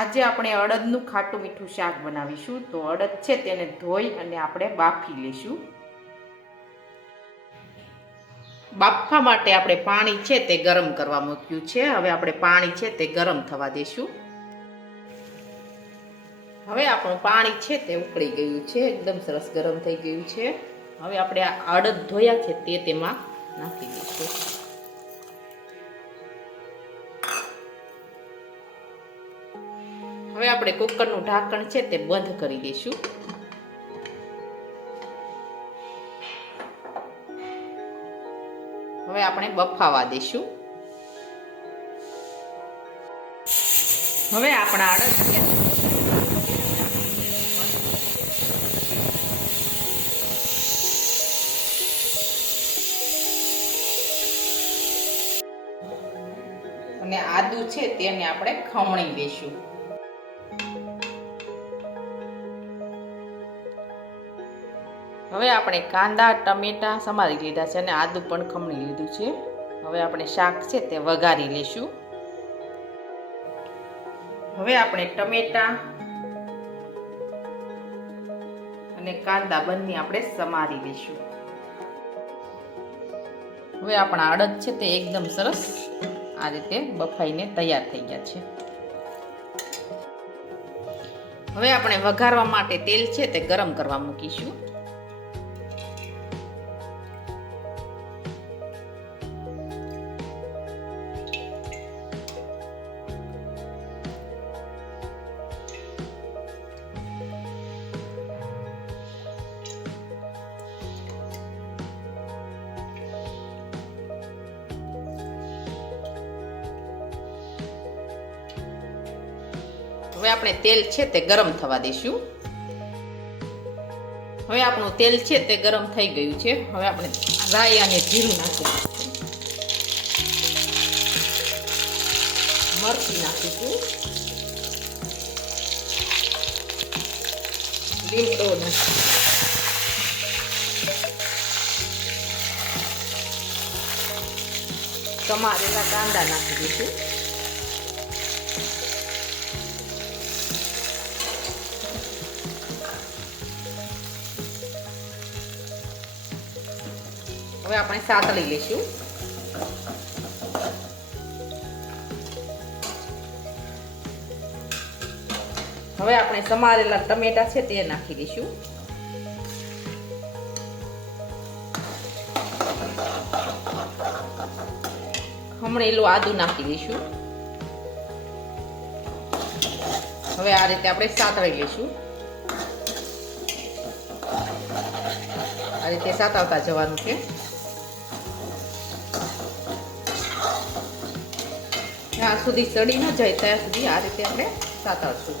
આજે આપણે અડદનું ખાટું મીઠું શાક બનાવીશું. તો અડદ છે તેને ધોઈ અને આપણે બાફી લઈશું. બાફવા માટે આપણે પાણી છે તે ગરમ કરવા મૂક્યું છે. હવે આપણે પાણી છે તે ગરમ થવા દઈશું. હવે આપણું પાણી છે તે ઉકળી ગયું છે, એકદમ સરસ ગરમ થઈ ગયું છે. હવે આપણે આ અડદ ધોયા છે તે તેમાં નાખી દઈશું. હવે આપણે કુકરનું ઢાંકણ છે તે બંધ કરી દઈશું. હવે આપણે બફાવા દઈશું. હવે આપણા અડદ છે અને આદુ છે તેને આપણે ખમણી દઈશું. હવે આપણે કાંદા ટમેટા સમારી લીધા છે અને આદુ પણ ખમણી લીધું છે. હવે આપણે શાક છે તે વઘારી લઈશું. હવે આપણે ટમેટા અને કાંદા બંને આપણે સમારી લઈશું. હવે આપણા અડદ છે તે એકદમ સરસ આ રીતે બફાઈને તૈયાર થઈ ગયા છે. હવે આપણે વઘારવા માટે તેલ છે તે ગરમ કરવા મૂકીશું. હવે આપણે તેલ છે તે ગરમ થવા દઈશું. હવે આપણું તેલ છે તે ગરમ થઈ ગયું છે. હવે આપણે રાઈ અને જીરું નાખીશું. મરચી નાખીશું. લીમડો નાખીશું. સમારેલા કાંદા નાખી દઈશું. હવે આપણે સાતળી લઈશું. હવે આપણે સમારેલા ટમેટા છે તે નાખી દઈશું. ખમણેલું આદુ નાખી દઈશું. હવે આ રીતે આપણે સાતળી લઈશું. આ રીતે સાતવતા જવાનું છે. ત્યાં સુધી સડી ન જાય ત્યાં સુધી આ રીતે આપણે સાતળશું.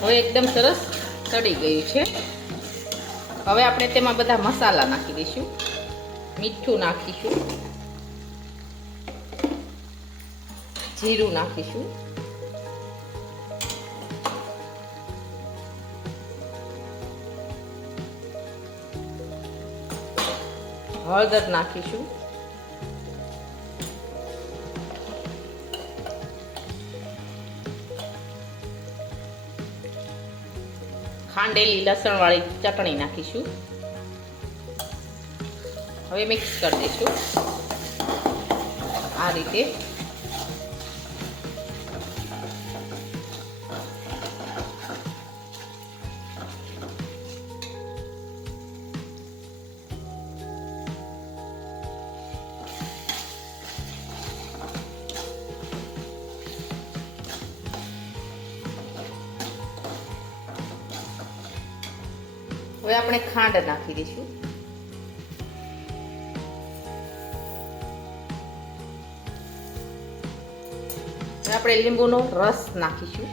હવે એકદમ સરસ સડી ગયું છે. હવે આપણે તેમાં બધા મસાલા નાખી દઈશું. મીઠું નાખીશું, જીરું નાખીશું, હળદર નાખીશું, ખાંડેલી લસણવાળી ચટણી નાખીશું. હવે મિક્સ કરી દઈશું આ રીતે. હવે આપણે ખાંડ નાખી દઈશું. હવે આપણે લીંબુનો રસ નાખીશું.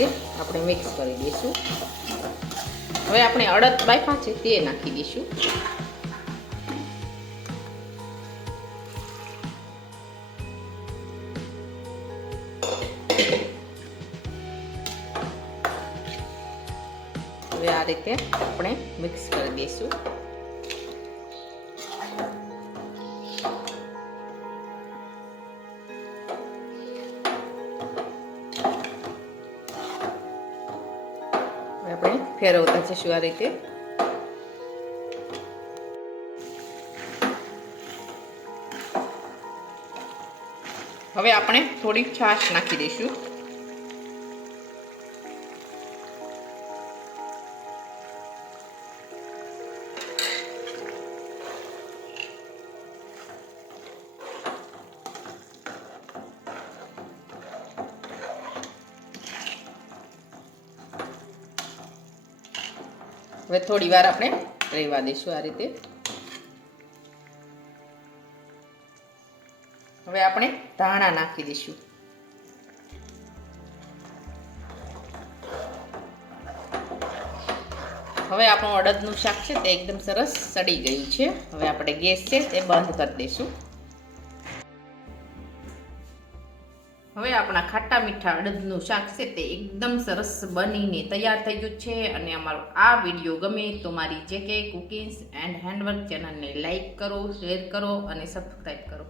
રીતે આપણે મિક્સ કરી દઈશું. હવે આપણે અડદ બાફા છે તે નાખી દઈશું. હવે આ રીતે આપણે મિક્સ કરી દઈશું. આપણે ફેરવતા જઈશું આ રીતે. હવે આપણે થોડી છાશ નાખી દઈશું. હવે થોડી વાર આપણે રહેવા દઈશું આ રીતે. હવે આપણે ધાણા નાખી દઈશું. હવે આપણું અડદનું શાક છે તે એકદમ સરસ સડી ગયું છે. હવે આપણે ગેસ છે તે બંધ કરી દઈશું. હવે આપણા ખાટા મીઠા અડદનું શાક છે તે એકદમ સરસ બનીને તૈયાર થઈ ગયું છે. અને અમારો આ વિડીયો ગમે તો મારી JK કુકિંગ્સ એન્ડ હેન્ડવર્ક ચેનલને લાઈક કરો, શેર કરો અને સબસ્ક્રાઈબ કરો.